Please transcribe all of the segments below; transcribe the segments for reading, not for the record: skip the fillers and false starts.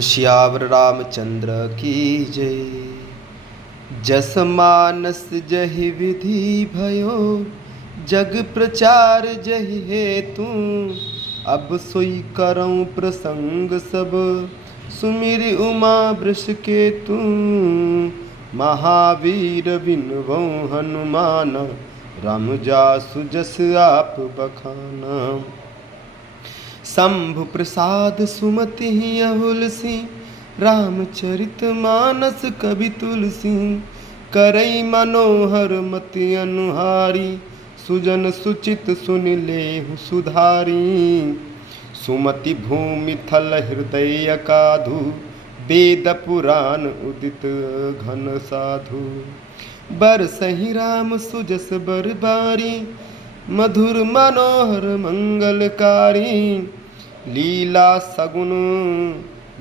श्यावर रामचंद्र की जय। जस मानस जहि विधि भयो, जग प्रचार जहि हेतु। अब सोई करऊं प्रसंग सब, सुमिरि उमा वृष केतु। महावीर बिनवऊं हनुमान, राम जासु जस आप बखाना। शंभु प्रसाद सुमति अहुल सिंह, रामचरित मानस कवि तुलसी। करई मनोहर मति अनुहारी, सुजन सुचित सुन लेहु सुधारी। सुमति भूमि थल हृदय अकाधु, वेद पुराण उदित घन साधु। बरसहि राम सुजस बर बारी, मधुर मनोहर मंगलकारी। लीला सगुन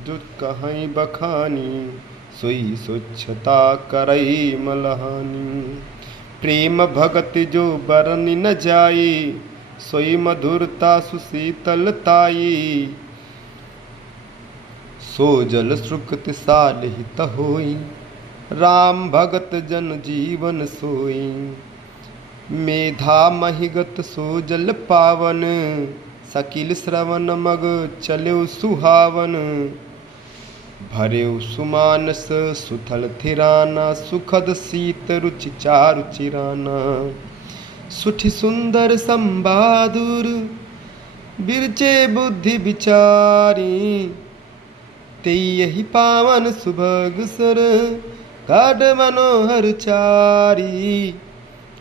जो कहीं बखानी, सोई स्वच्छता करई मलहानी। प्रेम भगति जो बरनि न जाई, सोई मधुरता सुशीतलताई। सो जल सुकृत सालहित होई, राम भगत जन जीवन सोई। मेधा महिगत सो जल पावन, सकिल श्रवण मग चल्यो सुहावन। भर्यो सुमानस सुथल थिराना, सुखद शीत रुचि चारु चिराना। सुठि सुंदर संबादुर, बिरचे बुद्धि विचारी। ते यही पावन सुभग सर, गाढ़ मनोहर चारी।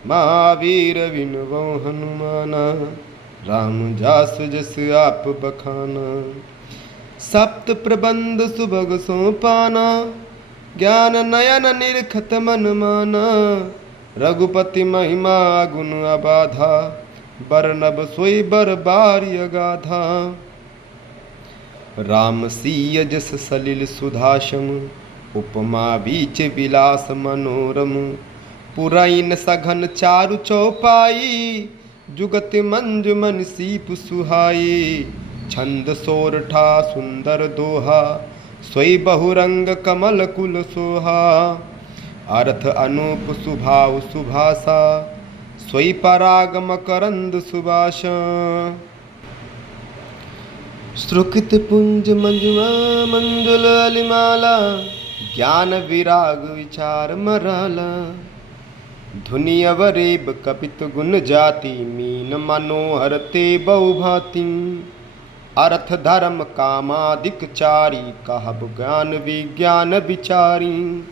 महावीर बिनवऊं हनुमाना, राम जासु जस आप बखाना। सप्त प्रबंध सुभग सो पाना, ज्ञान नयन निरखत मन माना। रघुपति महिमा गुण अबाधा, बरनब सोई बर बारी अगाधा। राम सीय जस सलिल सुधासम, उपमा बीच विलास मनोरम। पुरैन सघन चारु चौपाई, जुगत मंजु मन सीप सुहाई। छंद सोरठा सुंदर दोहा, सोई बहुरंग कमल कुल सोहा। अर्थ अनूप सुभाव सुभाषा, सोई पराग मकरंद सुबाषा। सुकृत पुंज मंजुमा मंजुल अलिमाला, ज्ञान विराग विचार मराला। धुनि अवरेब कपित गुण जाति, मीन मनोहर ते बहुभाति। अर्थ धर्म कामादिक चारी, कहब ज्ञान विज्ञान विचारी।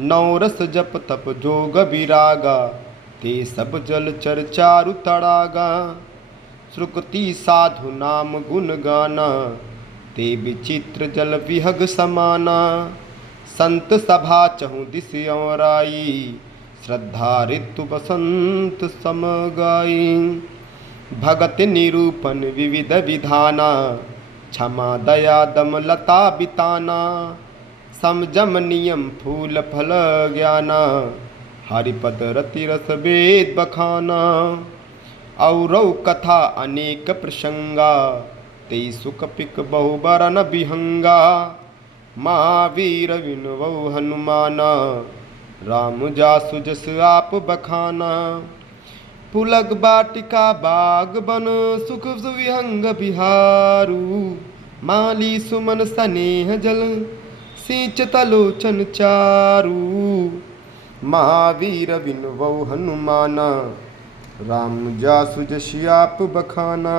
नौरस जप तप जोग विरागा, ते सब जल चर चारु तड़ागा। सुकृति साधु नाम गुण गाना, ते विचित्र जल विहग समाना। संत सभा चहु दिस औराई, श्रद्धा ऋतु बसंत सम गाई। भगत निरूपण विविध विधाना, क्षमा दया दम लता बिताना। समजम नियम फूल फल ज्ञाना, हरिपद रति रस वेद बखाना। औरौ कथा अनेक प्रसंगा, ते सुख पिक बहु बरन बिहंगा। महावीर बिनवऊं हनुमाना, राम जासु जस आप बखाना। पुलग बाटिका बाग बन, सुख सुविहंग बिहारू। माली सुमन स्नेह जल, सिंचत लोचन चारू। महावीर बिनवऊं हनुमाना, राम जासु जस आप बखाना।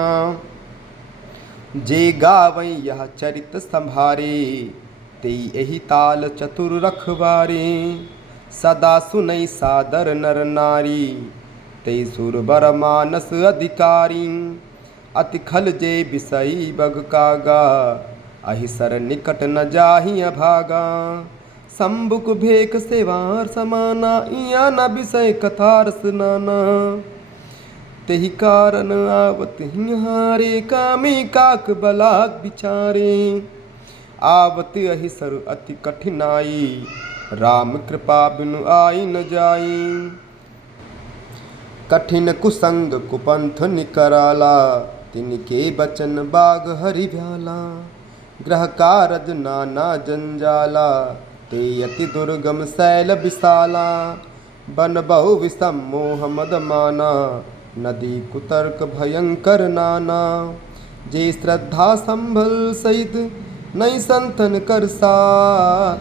जे गावै यह चरित संभारे, ते यही ताल चतुर रखवारे। सदा सुनई सादर नर नारी, ते सुरबर मानस अधिकारी। अति खल जे बिसई बग कागा, अहिसर निकट न जाहि अभागा। शंभुक भेक सेवार समाना, इया न बिसय कथार सुनाना। तेहि कारण आवत हिहारे, कामी काक बलाक बिचारे। आवत अहिसर अति कठिनाई, राम कृपा बिनु आई न जाई। कठिन कुसंग कुपंथ निकराला, तिनके बचन बाग हरि भ्याला। ग्रह कारज नाना जंजाला, ते अति दुर्गम शैल विशाला। बन बहु विषम मोह मद माना, नदी कुतर्क भयंकर नाना। जे श्रद्धा संभल सहित नहीं संतन कर साथ,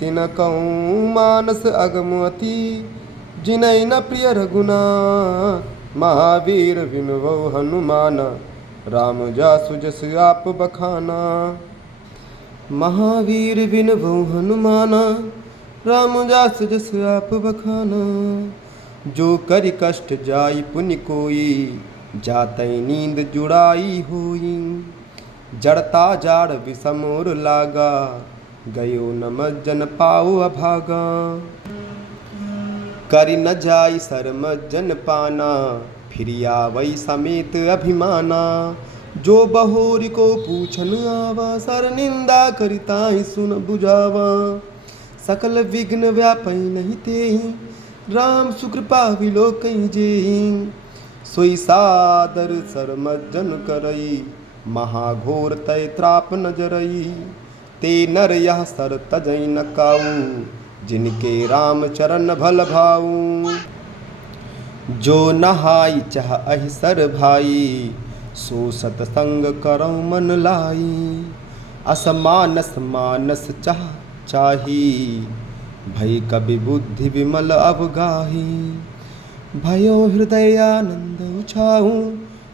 तिनकहु मानस अगम अति, जिनहि न प्रिय रघुनाथ। महावीर विनुबो हनुमान, राम जासु जस आप बखाना। महावीर विनुबो हनुमान, राम जासु जस आप बखाना। जो करि कष्ट जाई पुनि कोई, जातै नींद जुड़ाई होई। जड़ता जाड़ विषम और लागा, गयो न मज्जन पाओ अभागा। करि न जाई सर मज्जन पाना, फिर आवै समेत अभिमाना। जो बहोरी को पूछन आवा, सर निंदा करिताहि सुन बुझावा। सकल विघ्न व्यापै नहीं तेहि, राम सुकृपा विलोकहि जेहि। सोई सादर सर मज्जन करई, महाघोर तय त्राप न जरई। ते नर यह सर तजै न काऊ, जिनके राम चरण भल भाऊ। जो नहाई चाह अहि सर भाई, सो सतसंग करौ मन लाई। असमानस मानस चाह चाही, भई कवि बुद्धि विमल अवगाही। भयो हृदय आनंद उछाहु,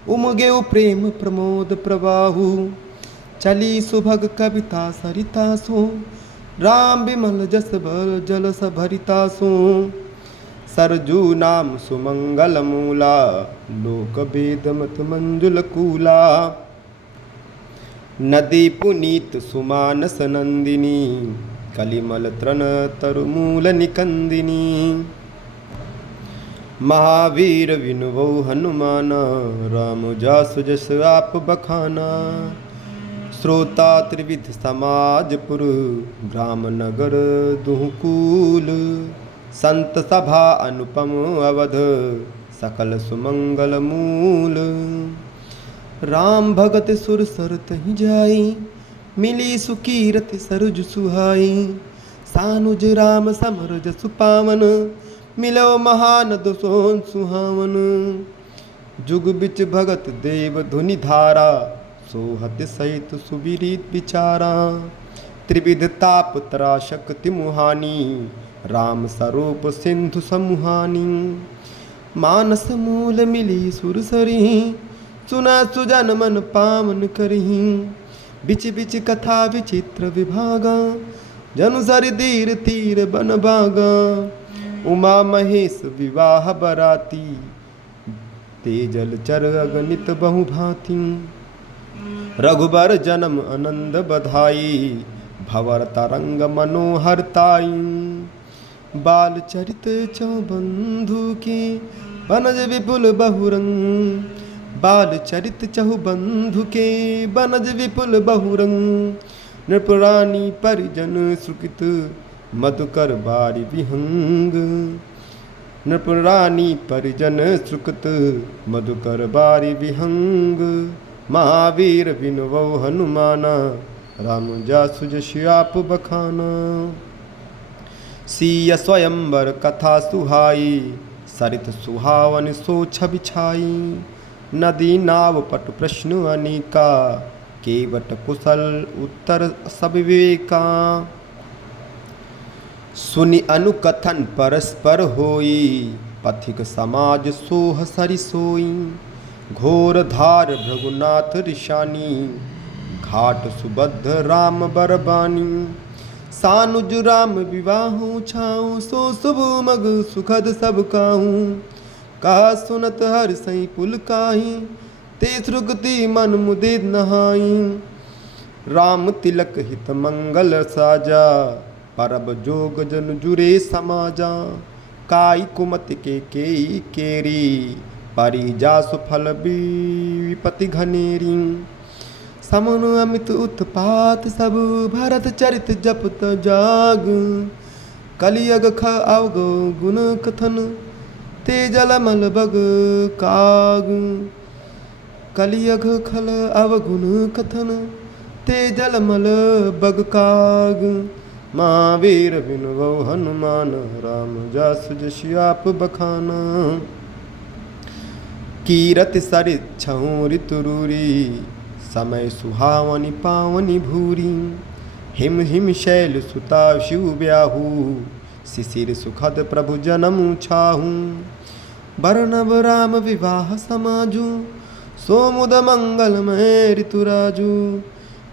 उमगेउ प्रेम प्रमोद प्रवाहु। चली सुभग कविता सरिता सो, राम विमल जस भर जल भरिता सो। सरजू नाम सुमंगल मूला, लोक वेद मत मंजुल कूला। नदी पुनीत सुमानस नंदिनी, कलिमल तृण तरुमूल निकंदिनी। महावीर विनुबो हनुमाना, राम जासु जस आप बखाना। श्रोता त्रिविध समाजपुर, ग्राम नगर दुहकूल। संत सभा अनुपम अवध, सकल सुमंगल मूल। राम भगत सुर सर तहि जाई, मिली सुकीरति सरुज सुहाई। सानुज राम समर जसु पावन, मिलो महानद सोन सुहावन। जुग बिच भगत देव धुनि धारा, सोहत सहित सुविरीत विचारा। त्रिविध ताप त्राशक तिमुहानी, राम स्वरूप सिंधु समुहानी। मानस मूल मिली सुर सरिहि, सुना सुजन मन पावन करहि। बिच बिच कथा विचित्र विभागा, जनु सरि धीर तीर बन बागा। उमा महेश विवाह बराती, तेजल चर अगणित बहु भांति। रघुबर जन्म आनंद बधाई, भवर तरंग मनोहर ताई। बाल चरित चौबंधु की, बनज विपुल बहुरंग। बाल चरित चहु बंधु के, बनज विपुल बहुरंग। नृपुरानी परिजन सुकृत, मधुकर बारी विहंग। नृपुरानी परिजन सुकृत, मधुकर बारी विहंग। महावीर विनुबो हनुमाना, राम जासु जसु आप बखाना। सिय स्वयंवर कथा सुहाई, सरित सुहावन सो छवि छाई। नदी नाव पट प्रश्न अनेका, केवट कुशल उत्तर सब विवेका। सुनि अनुकथन परस्पर होई, पथिक समाज सोह सरि सोई। घोर धार भृगुनाथ ऋषानी, घाट सुबद्ध राम बरबानी। सानुज राम विवाहु छाऊं, सो शुभ मग सुखद सब काहूं। कहा सुनत हर सई पुल काही, ते श्रुगति मन मुदित नहाई। राम तिलक हित मंगल साजा, परब जोग जन जुरे समाजा। काई कुमति के केई केरी, परि जासु फल विपति घनेरी। समन अमित उत्पात सब, भरत चरित जपत जाग। कलियग ख अवग गुण कथन, तेजल मल बग काग। कलियग खल अवगुण कथन, ते जलमल बग काग। महावीर बिनवो हनुमान, राम जस जस आप बखाना। कीरत सरित छहुँ ऋतुरूरी, समय सुहावनि पावनि भूरी। हिम हिम शैल सुता शिव ब्याहू, शिशिर सुखद प्रभु जनमु छाहू। बरनब राम विवाह समाजू, सोमुद मंगलमय ऋतुराजू।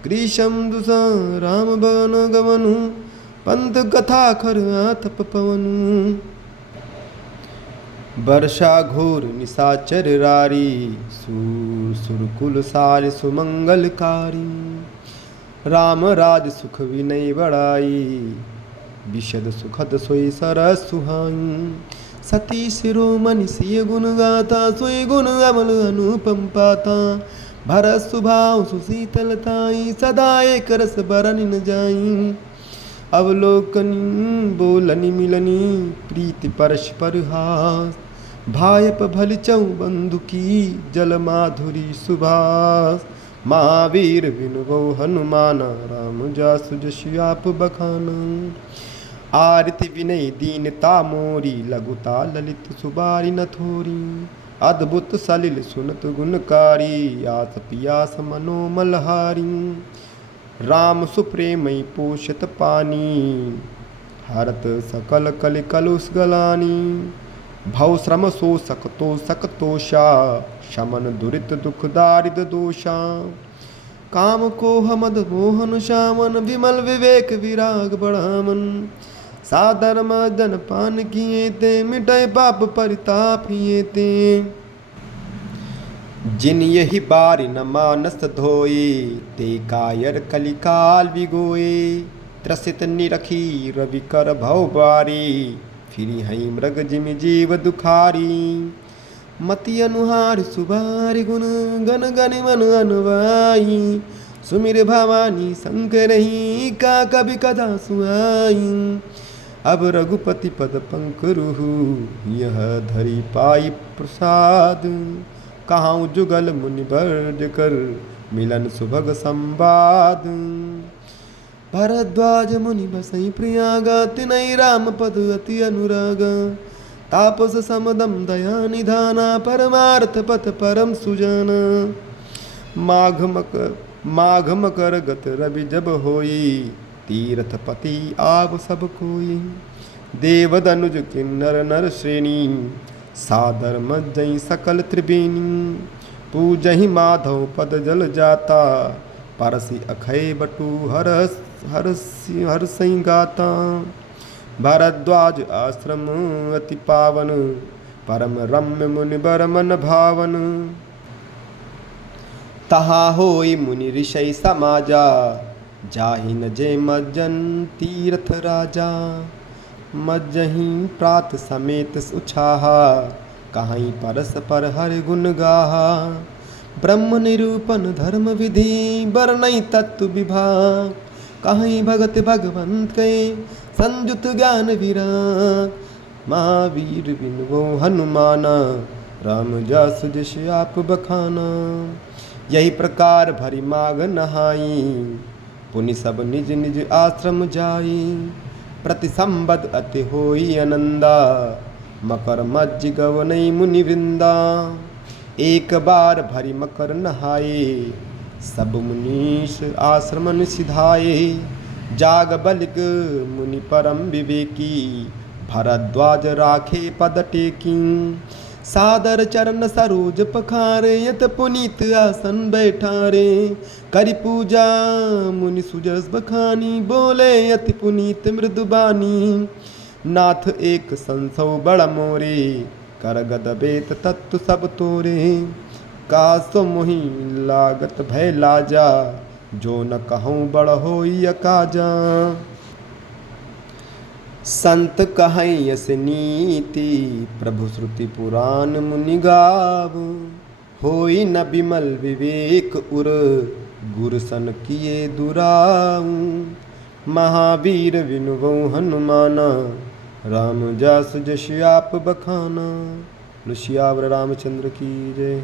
ग्रीशम दुसा राम बन गमनु, पंथ कथा खर आतप पवनु। वर्षा घोर निशाचर रारी, सूर सुरकुल सार सुमंगलकारी। राम राज सुख विनय बड़ाई, विशद सुखद सोई सरस सुहाई। सती शिरोमणि सिय गुण गाता, सोई गुण अमल अनुपम पाता। भरत सुभाव सुशीतलताई, सदा एक रस बरन न जाई। अवलोकनी बोलनी मिलनी, प्रीति परस्पर हास। भायप भल चौ बंधु की, जल माधुरी सुभाष। महावीर बिनवो हनुमाना, राम जासु जसु आप बखाना। आरति विनय दीनता मोरी, लघुता ललित सुबारी न थोरी। अद्भुत सलिल सुनत गुणकारी, आस पियास मनोमलहारी। राम सुप्रेमई पोषत पानी, हरत सकल कलि कलुष गलानी। भव श्रम शोषक तोषक तोषा, शमन दुरित दुख दारिद दोषा। काम कोह मद मोहन शामन, विमल विवेक विराग बढ़ामन। सादर मदन पान किए ते, मिटय पाप परिताप हिए ते। जिन यही बारी न मानस धोए, ते कायर कलिकाल विगोए। त्रसित निरखी रवि कर भव बारी, फिरी हई मृग जिमि जीव दुखारी। मति अनुहार सुबारि गुण, गन गन मन अनुवाई। सुमिर भवानी शंकरहि, का कवि कथा सुहाई। अब रघुपति पद पंकरुहु, यह धरि पाई प्रसाद। कहाऊ जुगल मुनि बरज कर, मिलन सुभग संवाद। भरद्वाज मुनि बसई प्रयागा, तिनहि राम पद अति अनुरागा। तापस समदम दया निधाना, परमार्थ पथ परम सुजाना। माघ मकर गत रवि जब होई, तीर्थ पति आव सब कोई। देव दनुज किन्नर नर श्रेणी, सादर मज्जई सकल त्रिवेणी। पूजहि माधव पद जल जाता, परसि अखय बटु हरसि गाता। भारद्वाज आश्रम अति पावन, परम रम्य मुनि बर मन भावन। तहा होई मुनि ऋषि समाजा, जाहि न जय मज्जन तीर्थ राजा। मज्जहि प्रात समेत उछाहा, कहीं परस पर हर गुण गाहा। ब्रह्म निरूपण धर्म विधि, बरनई तत्व विभाग। कहीं भगत भगवंत के, संजुत ज्ञान विराग। महावीर बिनवो हनुमाना, राम जासु जस आप बखाना। यही प्रकार भरी माग नहाई, पुनि सब निज निज आश्रम जाई। प्रति संबद अति होई आनंदा, मकर मज्ज गवनई मुनि वृंदा। एक बार भरी मकर नहाए, सब मुनीश आश्रमन सिधाए। जाग बलिक मुनि परम विवेकी, भरद्वाज राखे पद टेकी। सादर चरण सरोज पखारे, यत पुनीत आसन बैठारे। करि पूजा मुनि सुजस बखानी, बोले अति पुनीत मृदुबानी। नाथ एक संसौ बड़ मोरे, कर गद बेत तत्व सब तोरे। कासो मोहि लागत भय लाजा, जो न कहूँ बड़ होई अकाजा। संत कहें यस नीति, प्रभु श्रुति पुराण मुनि गाव। होई न बिमल विवेक उर, गुर सन किए दुराऊ। महावीर विनुवो हनुमाना, राम जासु जस आप बखाना। सियावर रामचंद्र की जय।